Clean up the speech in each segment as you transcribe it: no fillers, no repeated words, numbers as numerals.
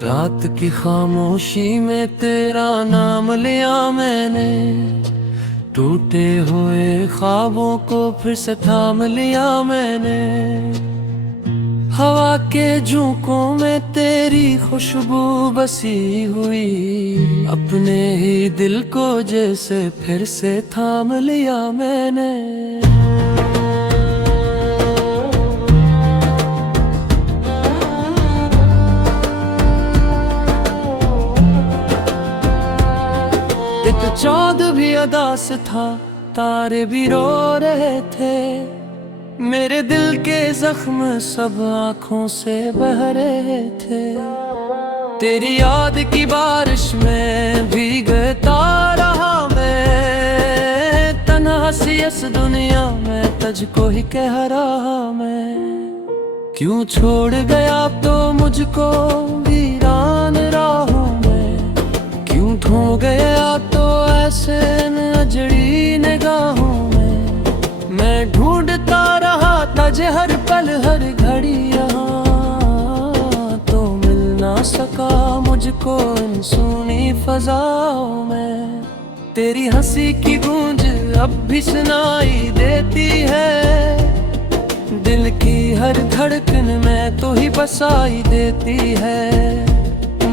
रात की खामोशी में तेरा नाम लिया मैंने, टूटे हुए ख्वाबों को फिर से थाम लिया मैंने। हवा के झोंकों में तेरी खुशबू बसी हुई, अपने ही दिल को जैसे फिर से थाम लिया मैंने। एक चाँद भी अदास था, तारे भी रो रहे थे, मेरे दिल के जख्म सब आँखों से बह रहे थे। तेरी याद की बारिश में भीगता रहा मैं, तन्हा सी इस दुनिया में तुझको ही कह रहा मैं। क्यों छोड़ गया तो मुझको वीरान राहों में, क्यों खो गया तो ऐसे अजड़ी निगाहों में। मैं ढूंढता रहा तुझे हर पल हर घड़ी, यहाँ तो मिल ना सका मुझको इन सुनी फजाओं में। तेरी हंसी की गूंज अब भी सुनाई देती है, दिल की हर धड़कन में तो ही बसाई देती है।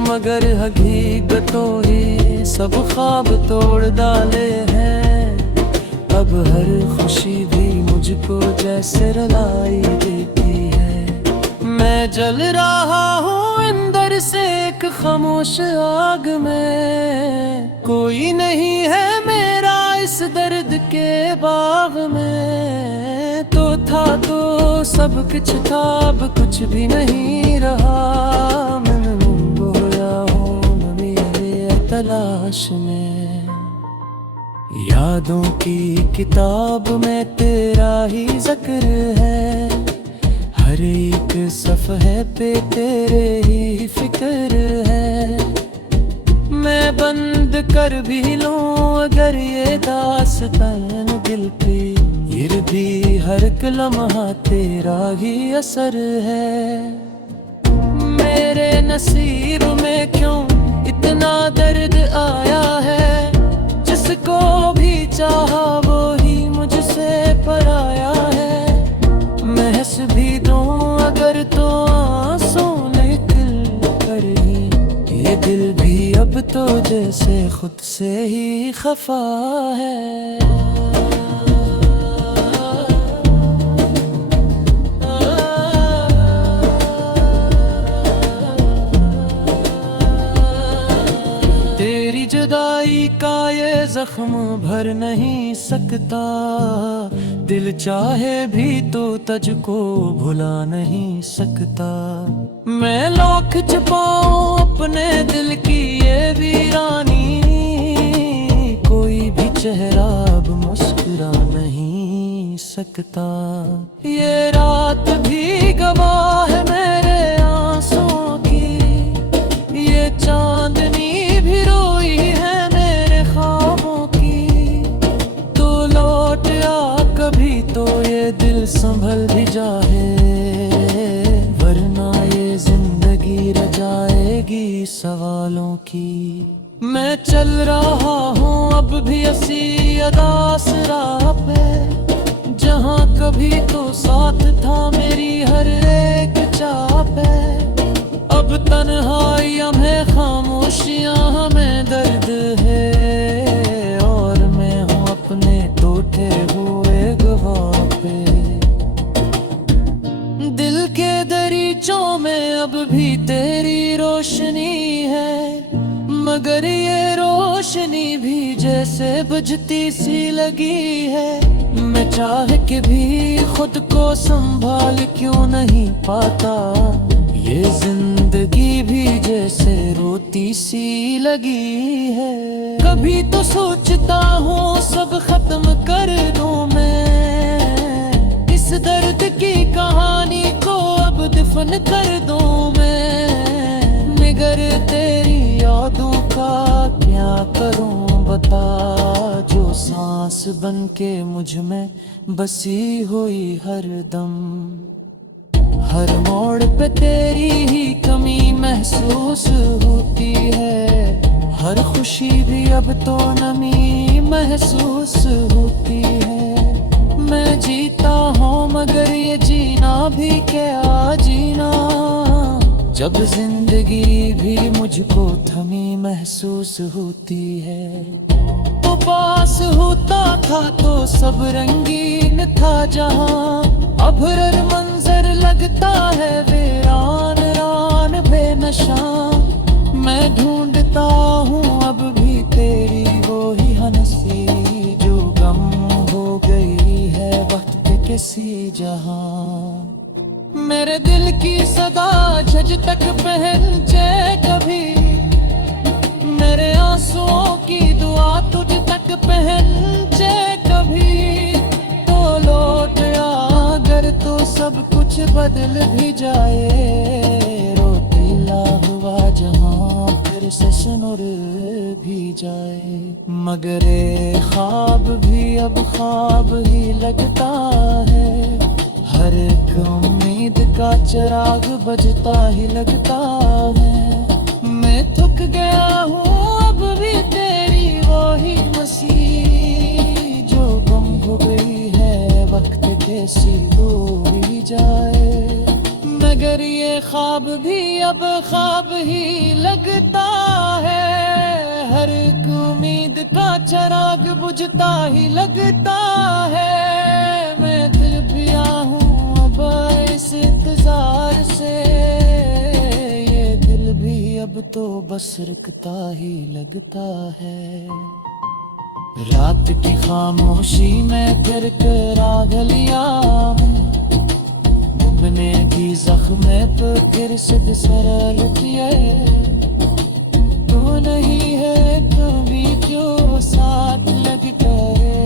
मगर हकीकतों ही सब ख्वाब तोड़ डाले हैं, अब हर खुशी भी मुझको जैसे रुलाई देती है। मैं जल रहा हूँ अंदर से एक खामोश आग में, कोई नहीं है मेरा इस दर्द के बाग में। तो था तो सब कुछ था, अब कुछ भी नहीं रहा। तलाश में यादों की किताब में तेरा ही जिक्र है, हर एक सफ़हे पे तेरे ही फिक्र है। मैं बंद कर भी लूं अगर ये दास्तान दिल पे, फिर भी हर लम्हा तेरा ही असर है। मेरे नसीब में क्यों इतना दर्द आया है, जिसको भी चाहा वो ही मुझसे पराया है। मैं हंस भी दूं अगर तो आंसू निकल कर ही, ये दिल भी अब तो जैसे खुद से ही खफा है। जुदाई का ये जख्म भर नहीं सकता, दिल चाहे भी तो तुझको भुला नहीं सकता। मैं लाख छुपाऊं अपने दिल की ये वीरानी, कोई भी चेहरा अब मुस्कुरा नहीं सकता। ये रात भी गवाह है मेरे आंसुओं की, ये चांदनी भी रोई है मेरे ख्वाबों की। तो लौट आ कभी तो ये दिल संभल भी जाए, वरना ये जिंदगी रह जाएगी सवालों की। मैं चल रहा हूँ अब भी ऐसी अदास राह पे, जहाँ कभी तो साथ था मेरी हर एक चाह पे। अब तन्हाइयाँ में खामोशियाँ हमें दर्द है, और मैं हूँ अपने टूटे हुए गवाह पे। दिल के दरीचों में अब भी तेरी रोशनी है, मगर ये रोशनी भी जैसे बुझती सी लगी है। मैं चाह के भी खुद को संभाल क्यों नहीं पाता, ये जिंदगी भी जैसे रोती सी लगी है। कभी तो सोचता हूँ सब खत्म कर दूं मैं, इस दर्द की कहानी को अब दफन कर दूं मैं, मगर तेरी यादों का क्या करूं बता, जो सांस बन के मुझ में बसी हुई हर दम। हर मोड़ पे तेरी ही कमी महसूस होती है, हर खुशी भी अब तो नमी महसूस होती है। मैं जीता हूँ मगर ये जीना भी क्या जीना, जब जिंदगी भी मुझको थमी महसूस होती है। तो पास होता था तो सब रंगीन था जहां, अब हर मंजर लगता है वीरान रान बेनशा। मैं ढूंढता हूँ अब भी तेरी वो ही हंसी, जो गम हो गई है वक्त पे किसी जहां। मेरे दिल की सदा झज तक पहनचे कभी, मेरे आंसुओं की दुआ तुझ तक पहनचे कभी। तो लौट आ अगर तो सब कुछ बदल भी जाए, रोटीला हुआ जहां फिर से सुनुर भी जाए। मगर ये ख्वाब भी अब ख्वाब ही लगता है, हर एक उम्मीद का चिराग बजता ही लगता है। मैं थक गया हूँ अब भी तेरी वो ही मसीह, जो गुम हो गई है वक्त कैसी दूरी जाए। मगर ये ख्वाब भी अब ख्वाब ही लगता है, हर एक उम्मीद का चिराग बुझता ही लगता है। मैं दिल भी आहूं इस इंतजार से, ये दिल भी अब तो बस रुकता ही लगता है। रात की खामोशी में फिर करा गलिया डूबने की जख्मे पे फिर से सरल किए। तू नहीं है कभी क्यों साथ लग करे,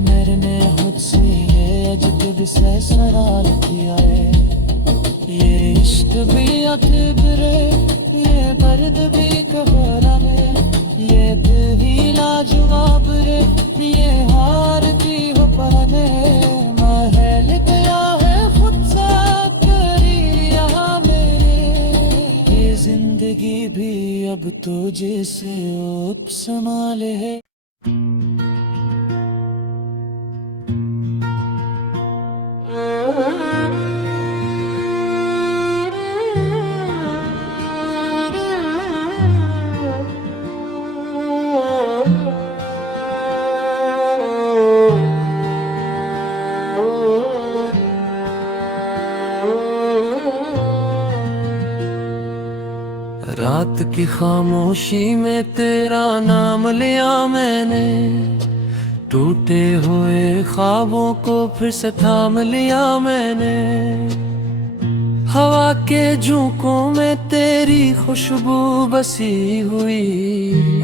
मेरे ने खुद से ये अजब से सवाल किया है। ये इश्क भी अकबरे, ये दर्द भी घबराने, ये दिल ही लाजवाब रे, ये हार की हो पाने। महल गया है खुद सा करिया मेरे, ये जिंदगी भी अब तुझे से उप संभाले है। रात की खामोशी में तेरा नाम लिया मैंने, टूटे हुए ख्वाबों को फिर से थाम लिया मैंने। हवा के झोंकों में तेरी खुशबू बसी हुई,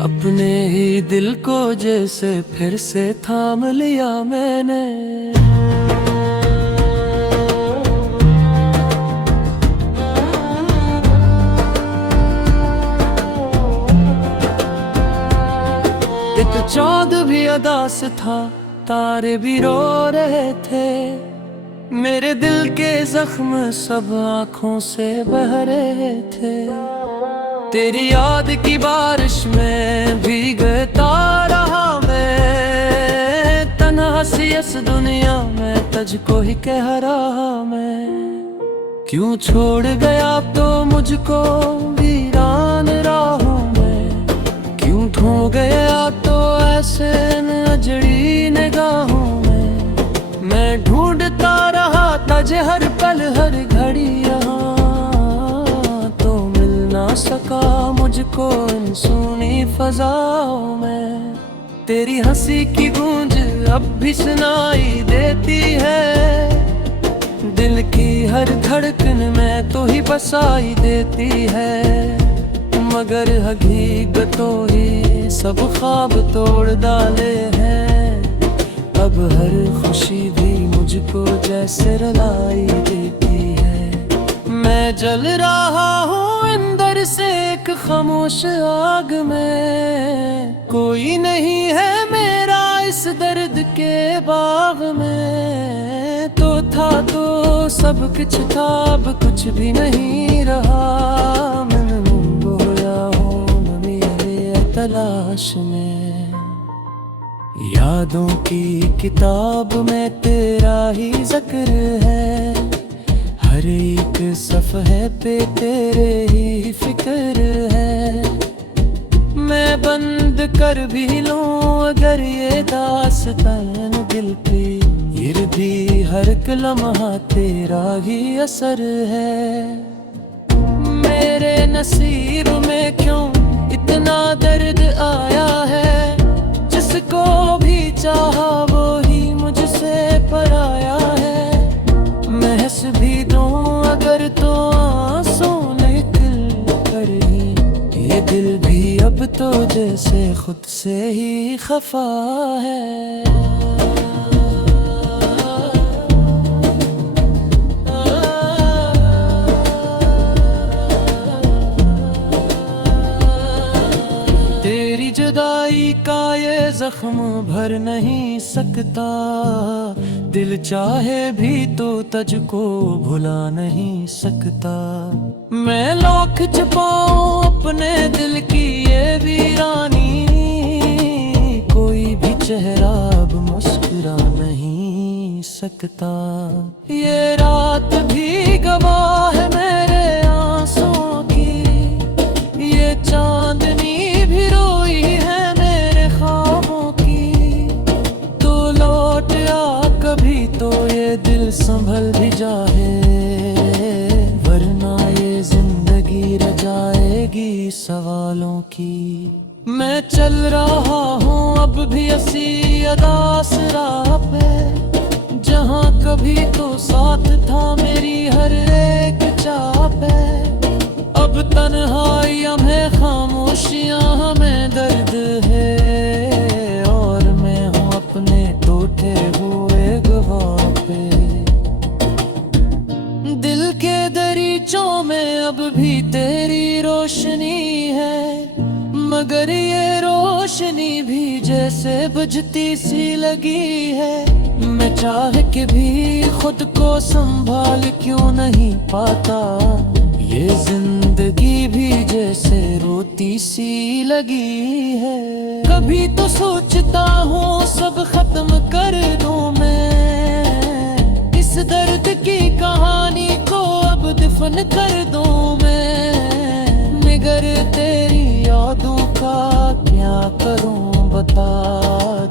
अपने ही दिल को जैसे फिर से थाम लिया मैंने। एक चाँद भी अदास था, तारे भी रो रहे थे, मेरे दिल के जख्म सब आँखों से बह रहे थे। तेरी याद की बारिश में भीगता रहा मैं, तन्हा सी इस दुनिया में तुझको ही कह रहा मैं। क्यों छोड़ गया तो मुझको वीरान राहों में, क्यों खो गया तो ऐसे नजड़ी निगाहों में। मैं ढूंढता रहा तुझे हर पल हर घड़ी यहाँ, तो मिल ना सका मुझको इन सुनी फजाओं में। तेरी हंसी की गूंज अब भी सुनाई देती है, दिल की हर धड़कन में तो ही बसाई देती है। मगर हकीकतों ही सब ख्वाब तोड़ डाले हैं, अब हर खुशी भी मुझ मुझको जैसे रुलाई देती है। मैं जल रहा हूँ अंदर से एक खामोश आग में, कोई नहीं है मेरा इस दर्द के बाग में। तो था तो सब कुछ था, अब कुछ भी नहीं रहा। मैं गुम होया हूँ मेरे तलाश में, यादों की किताब में तेरा ही जिक्र है। हर एक सफ़हे पे तेरे ही फिक्र है। मैं बंद कर भी लूं अगर ये दास्तान दिल पे, फिर भी हर एक लम्हा तेरा ही असर है। मेरे नसीब में क्यों इतना दर्द आया है, जिसको भी चाहा वो ही मुझसे पराया है। मैं हंस भी दूं अगर तो आंसू निकल कर ही, ये दिल भी अब तो जैसे खुद से ही खफा है। जुदाई का ये जख्म भर नहीं सकता, दिल चाहे भी तो तुझको भुला नहीं सकता। मैं लाख छुपाऊं अपने दिल की ये वीरानी, कोई भी चेहरा अब मुस्कुरा नहीं सकता। ये रात भी गवाह है मेरे आंसुओं की, ये चांदनी भी रोई है मेरे ख्वाबों की। तो लौट आ कभी तो ये दिल संभल भी जाए, वरना ये जिंदगी रह जाएगी सवालों की। मैं चल रहा हूँ अब भी ऐसी अदास राह पे, जहाँ कभी तो साथ था मेरी हर एक चाह पे। अब तन्हाइयाँ में खामोशियाँ हमें दर्द है, और मैं हूँ अपने टूटे हुए गवाह पे। दिल के दरीचों में अब भी तेरी रोशनी है, मगर ये रोशनी भी जैसे बुझती सी लगी है। मैं चाह के भी खुद को संभाल क्यों नहीं पाता, ये जिंदगी भी जैसे रोती सी लगी है। कभी तो सोचता हूँ सब खत्म कर दूं मैं, इस दर्द की कहानी को अब दफन कर दूं मैं। मगर तेरी यादों का क्या करूं बता,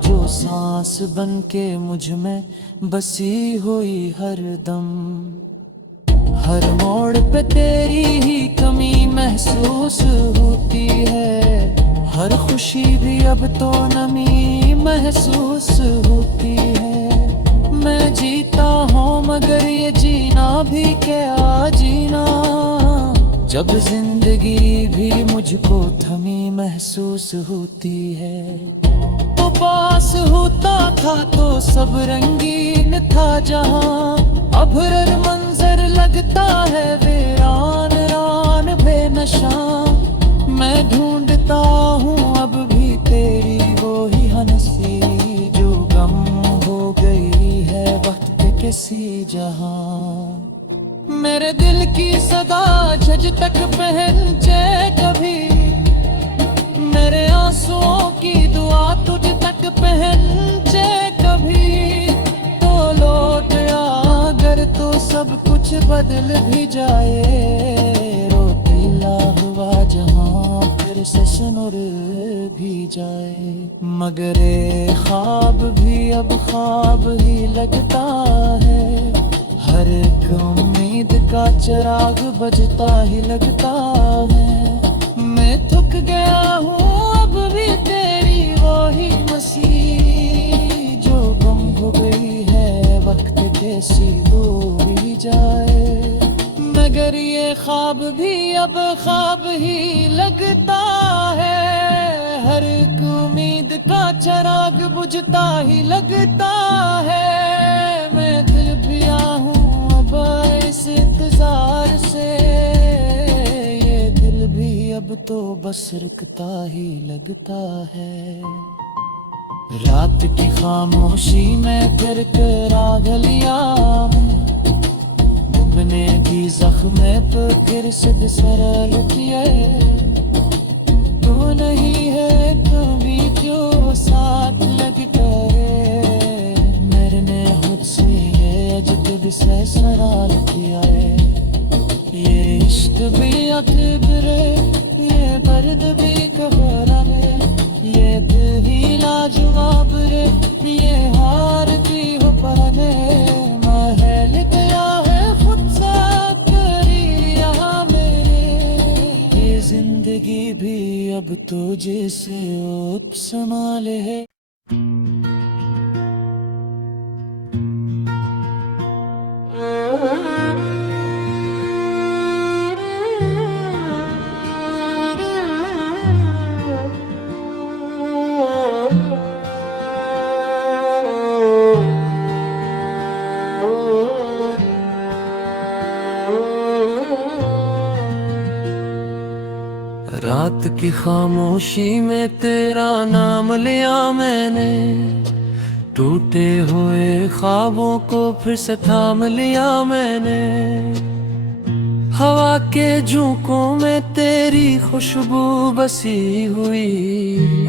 जो सांस बन के मुझ में बसी हुई हर दम। हर मोड़ पे तेरी ही कमी महसूस होती है, हर खुशी भी अब तो नमी महसूस होती है। मैं जीता हूँ मगर ये जीना भी क्या जीना, जब जिंदगी भी मुझको थमी महसूस होती है। तो पास होता था तो सब रंगीन था जहाँ, अब हर मंजर लगता है वीरान रान बेनशा। मैं ढूंढता हूँ अब भी तेरी वो ही हंसी, जो गम हो गई है वक्त पे किसी जहाँ। मेरे दिल की सदा झज तक पहनचे कभी, मेरे आंसुओं की दुआ तुझ तक पहनचे कभी। तो लौट आ अगर तो सब कुछ बदल भी जाए, रोतीला हुआ जहाँ फिर से सुनुर भी जाए। मगर ये ख्वाब भी अब ख्वाब ही लगता है, हर एक उम्मीद का चिराग बजता ही लगता है। मैं थक गया हूँ अब भी तेरी वो ही मसीह, जो गुम हो गई है वक्त कैसी दूरी जाए। मगर ये ख्वाब भी अब ख्वाब ही लगता है, हर एक उम्मीद का चिराग बुझता ही लगता है। मैं तो बस रुकता ही लगता है। रात की खामोशी में फिर करा गलियां तुमने भी जख्म पे फिर सिद्ध सरल किए। तू नहीं है कभी क्यों साथ लगता है, मैंने खुद से ये अजब से सवाल किया है। ये इश्क भी अकबर ये दर्द भी कबर है, ये दिल ही लाजवाब रे ये हार भी हो पाने। महल गया है खुद सा करिया मेरे, ये जिंदगी भी अब तुझे से उप संभाले है। रात की खामोशी में तेरा नाम लिया मैंने, टूटे हुए ख्वाबों को फिर से थाम लिया मैंने। हवा के झोंकों में तेरी खुशबू बसी हुई,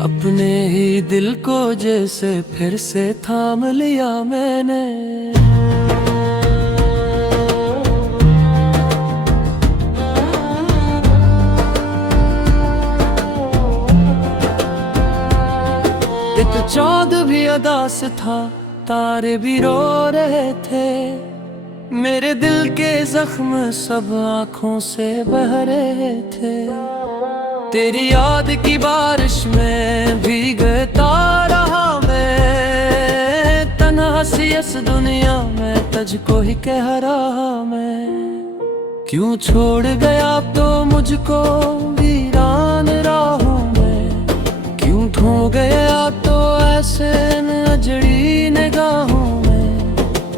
अपने ही दिल को जैसे फिर से थाम लिया मैंने। एक चाँद भी अदास था, तारे भी रो रहे थे, मेरे दिल के जख्म सब आँखों से बह रहे थे। तेरी याद की बारिश में भीगता रहा मैं, तन्हा सी इस दुनिया में तुझको ही कह रहा मैं। क्यों छोड़ गया तो मुझको वीरान राहों में, क्यों खो गया तो ऐसे नजड़ी निगाहों में।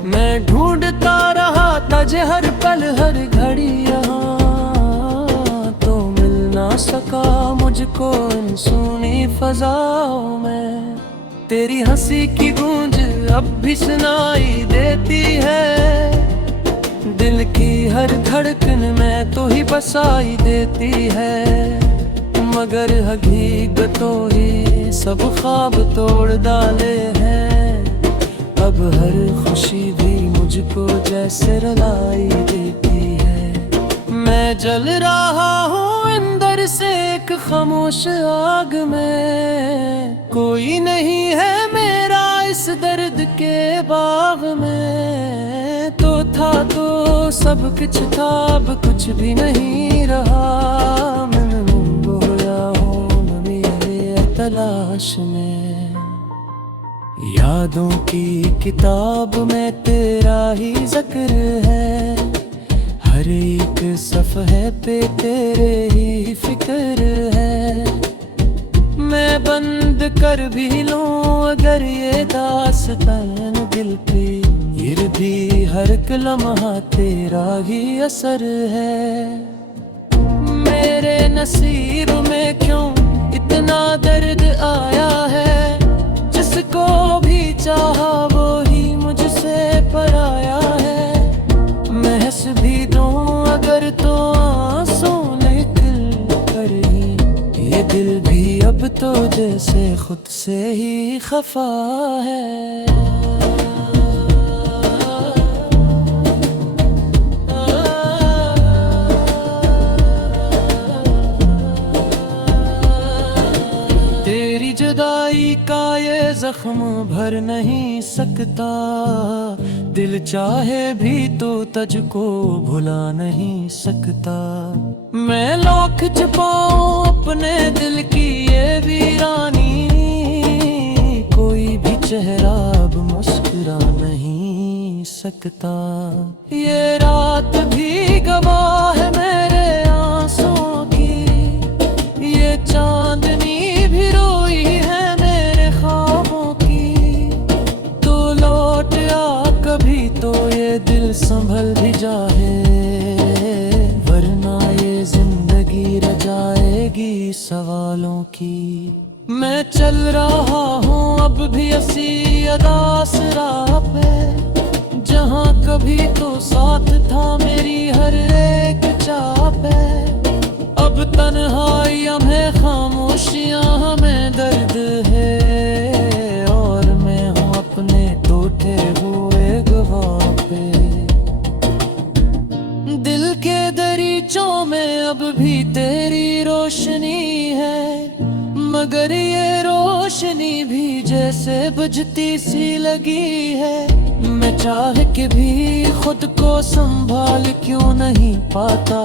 मैं ढूंढता रहा तुझे हर पल हर घड़ी यहाँ, तो मिल ना सका मुझको इन सुनी फजाओं में। तेरी हंसी की गूंज अब भी सुनाई देती है, दिल की हर धड़कन में तो ही बसाई देती है। मगर हकीकतों ही सब ख्वाब तोड़ डाले हैं, अब हर खुशी भी मुझको जैसे रुलाई देती है। मैं जल रहा हूँ अंदर से एक खामोश आग में, कोई नहीं है मेरा इस दर्द के बाग में। तो था तो सब कुछ था, अब कुछ भी नहीं रहा। तलाश में यादों की किताब में तेरा ही जिक्र है, हर एक सफ़हे पे तेरे ही फिक्र है। मैं बंद कर भी लूं अगर ये दास्तान दिल पे, फिर भी हर लम्हा तेरा ही असर है। मेरे नसीब में क्यों इतना दर्द आया है, जिसको भी चाहा वो ही मुझसे पराया है। मैं हंस भी दूं अगर तो आंसू निकल कर ही, ये दिल भी अब तो जैसे खुद से ही खफा है। जुदाई का ये जख्म भर नहीं सकता, दिल चाहे भी तो तुझको भुला नहीं सकता। मैं लोक छुपाऊं अपने दिल की ये वीरानी, कोई भी चेहरा अब मुस्कुरा नहीं सकता। ये रात भी गवाह है मेरे आंसुओं की, ये चांदनी भी रोई है मेरे ख्वाबों की। तो लौट आ कभी तो ये दिल संभल भी जाए, वरना ये जिंदगी रह जाएगी मैं चल रहा हूँ अब भी ऐसी अदास राह पे, जहाँ कभी तो साथ था मेरी हर एक चाह पे। अब तन्हाइयाँ में खामोशियाँ हमें दर्द है, और मैं हूँ अपने टूटे हुए गवाह पे। दिल के दरीचों में अब भी तेरी रोशनी है, मगर ये रोशनी भी जैसे बुझती सी लगी है। मैं चाह के भी खुद को संभाल क्यों नहीं पाता,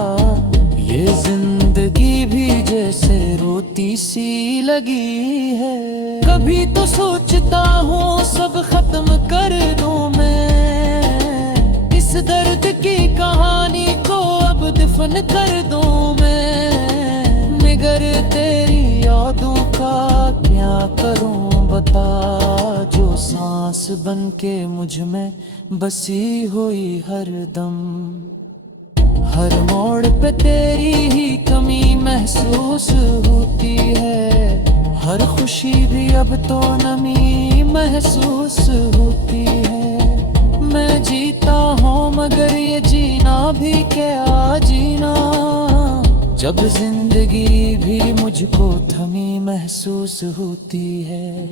ये जिंदगी भी जैसे रोती सी लगी है। कभी तो सोचता हूँ सब खत्म कर दूं मैं, इस दर्द की कहानी को अब दफन कर दूं मैं, मगर तेरी यादों का क्या करूं बता, जो सांस बन के मुझ में बसी हुई हर दम। हर मोड़ पे तेरी ही कमी महसूस होती है, हर खुशी भी अब तो नमी महसूस होती है। मैं जीता हूँ मगर ये जीना भी क्या जीना, जब जिंदगी भी मुझको थमी महसूस होती है।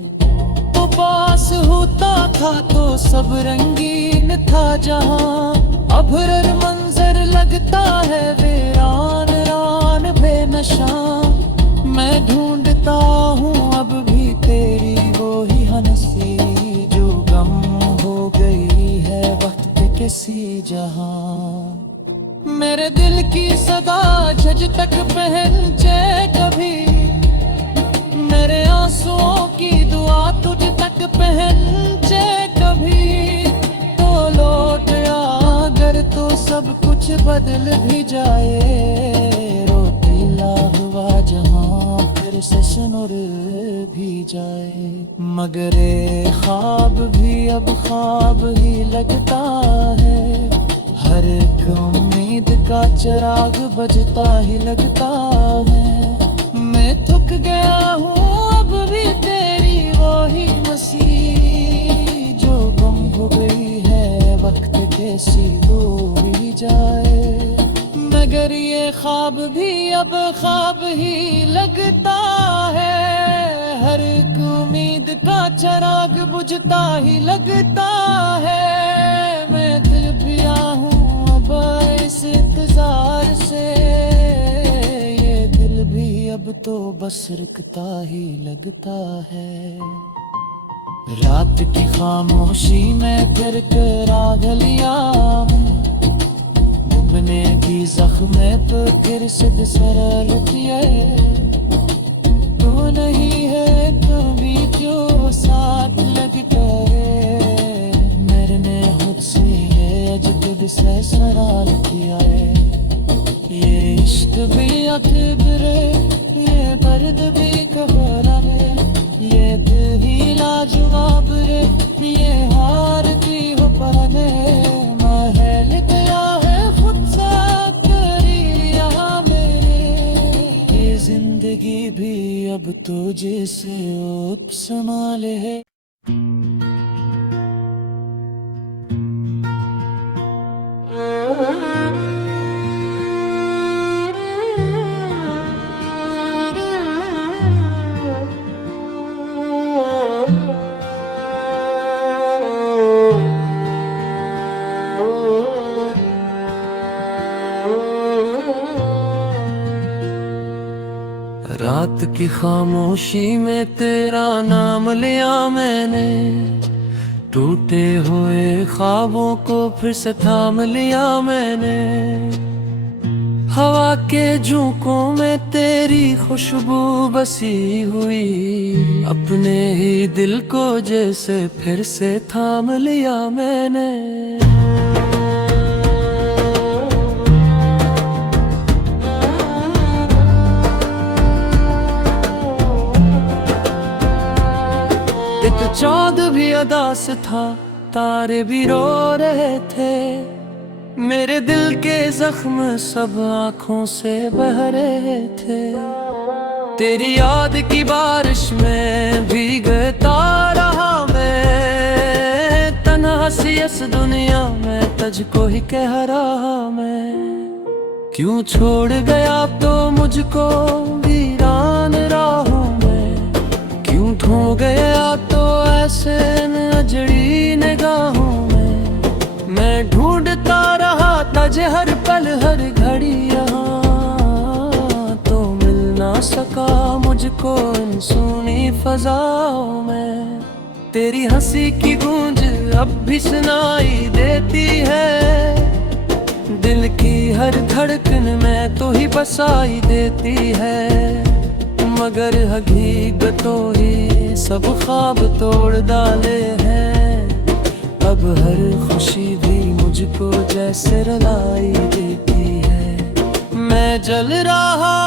तो पास होता था तो सब रंगीन था जहां, अब हर मंजर लगता है वीरान रान बेनशा। मैं ढूंढता हूँ अब भी तेरी वो ही हंसी, जो गम हो गई है वक्त पे किसी जहां। मेरे दिल की सदा झज तक पहनचे कभी, मेरे आंसुओं की दुआ तुझ तक पहनचे कभी। तो लौट आ अगर तो सब कुछ बदल भी जाए, रोटीला हुआ जहां फिर से सुनुर भी जाए। मगर ये ख्वाब भी अब ख्वाब ही लगता है, हर एक उम्मीद का चिराग बजता ही लगता है। मैं थक गया हूँ अब भी तेरी वो ही मसीह, जो गुम हो गई है वक्त कैसी दूरी जाए। मगर ये ख्वाब भी अब ख्वाब ही लगता है, हर एक उम्मीद का चिराग बुझता ही लगता है। मैं दिल भी आहूं इस इंतजार से, ये दिल भी अब तो बस रुकता ही लगता है। रात की खामोशी में फिर करा गलिया, डूबने की जख्म पे फिर से सरल किए। तू नहीं है कभी क्यों साथ लग करे, मेरे ने खुद से ये अजब से सवाल किया है। ये इश्क भी अकबरे, ये दर्द भी कबरा रे, ये दिल ही लाजवाब रे, ये हार की हो पराने। महल गया है खुद सा करिया मेरे, ये जिंदगी भी अब तुझे से उप संभाले है। रात की खामोशी में तेरा नाम लिया मैंने, टूटे हुए ख्वाबों को फिर से थाम लिया मैंने। हवा के झोंकों में तेरी खुशबू बसी हुई, अपने ही दिल को जैसे फिर से थाम लिया मैंने। एक चाँद भी अदास था, तारे भी रो रहे थे, मेरे दिल के जख्म सब आँखों से बह रहे थे। तेरी याद की बारिश में भीगता रहा मैं, तन्हा सी इस दुनिया में तुझको ही कह रहा मैं। क्यों छोड़ गया तो मुझको वीरान राहों में, क्यों खो गया तो ऐसे अजड़ी निगाहों में। मैं ढूंढता रहा तुझे हर पल हर घड़ी यहाँ, सका मुझको इन सुनी फजाओं में। तेरी हंसी की गूंज अब भी सुनाई देती है, दिल की हर धड़कन में तो ही बसाई देती है। मगर हकीकतों ही सब ख्वाब तोड़ डाले हैं, अब हर खुशी भी मुझको जैसे रुलाई देती है। मैं जल रहा